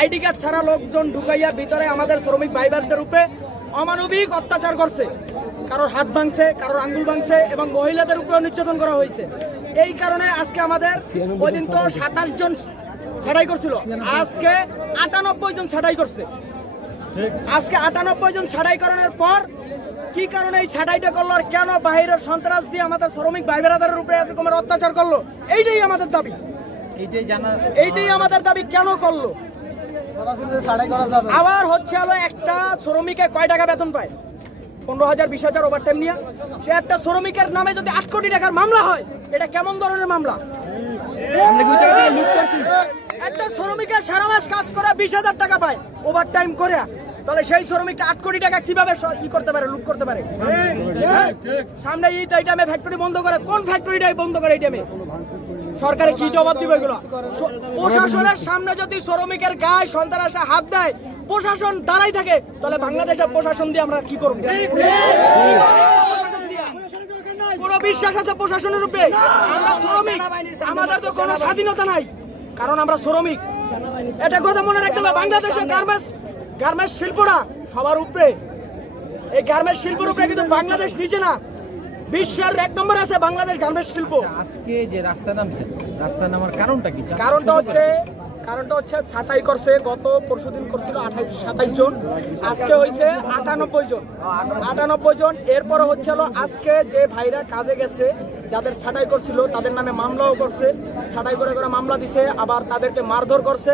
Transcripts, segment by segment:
ID card ছাড়া লোকজন ঢুকাইয়া ভিতরে আমাদের শ্রমিক ভাইদের উপরে অমানবিক অত্যাচার করছে, কারোর হাত ভাঙছে, কারোর আঙ্গুল ভাঙছে এবং মহিলাদের উপরে নির্যাতন করা হয়েছে। এই কারণে আজকে আমাদের ওই দিন তো 27 জন ছাঁটাই করছিল, আজকে 98 জন ছাঁটাই করছে। আজকে 98 জন ছাঁটাই করানোর পর কি কারণে এই ছাঁটাইটা করলো আর কেন বাইরের সন্ত্রাস দিয়ে আমাদের শ্রমিক ভাই বেড়াদারের উপরে এরকমের অত্যাচার করলো, এইটাই আমাদের দাবি। এইটাই আমাদের দাবি, কেন করলো? আবার হচ্ছে হলো একটা শ্রমিকে কয় টাকা বেতন পায়? 15,000 20,000 ওভারটাইম নিয়ে সে একটা শ্রমিকের নামে যদি 8 কোটি টাকার মামলা হয়, এটা কেমন ধরনের মামলা? একটা শ্রমিকের সারা মাস কাজ করে 20,000 টাকা পায় ওভারটাইম করে, তাহলে সেই শ্রমিকটা 8 কোটি টাকা কিভাবে করতে পারে, লুট করতে পারে? সামনে এই টাইমে ফ্যাক্টরি বন্ধ করে, কোন ফ্যাক্টরিটাই বন্ধ করে এই টাইমে? সরকারে কি জবাব দিবে এগুলো? প্রশাসনের সামনে যদি শ্রমিকের গায়ে সন্ত্রাসে হাত দেয়, প্রশাসন দাঁড়াই থাকে, তাহলে বাংলাদেশের প্রশাসন দিয়ে আমরা কি করব? কোনো বিশ্বাস আছে প্রশাসনের উপরে? আমরা শ্রমিক, আমাদের তো কোনো স্বাধীনতা নাই, কারণ আমরা শ্রমিক। এটা কথা মনে রাখতে হবে। বাংলাদেশের গার্মেন্টস শিল্পটা সবার উপরে, এই গার্মেন্টস শিল্পের উপরে কিন্তু বাংলাদেশ নিচে না, বিশ্বের 1 নম্বর আছে বাংলাদেশ গার্মেন্টস শিল্প। আজকে যে রাস্তা নামছেন, রাস্তা নামার কারণটা কি? কারণটা হচ্ছে ছাঁটাই করছে, গত পরশুদিন করছিল 27 জন, আজকে হয়েছে 98 জন। এরপরে হচ্ছে হলো আজকে যে ভাইরা কাজে গেছে, যাদের ছাঁটাই করছিল তাদের নামে মামলাও করছে, ছাঁটাই করে মামলা দিছে, আবার তাদেরকে মারধর করছে।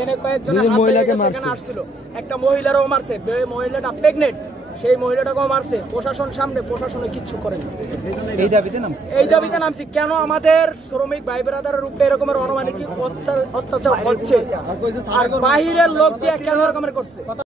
এনে কয়েকজনের এখানে আসছিল, একটা মহিলারও মারছে, মহিলাটা প্রেগনেন্ট, সেই মহিলাটাকেও মারছে। প্রশাসন সামনে, প্রশাসনে কিচ্ছু করেনি। এই দাবিতে নামছি কেন আমাদের শ্রমিক ভাই বেড়াদারের উপরে এরকমের অনমানিক অত্যাচার হচ্ছে, আর বাহিরের লোক দিয়ে কেন এরকমের করছে?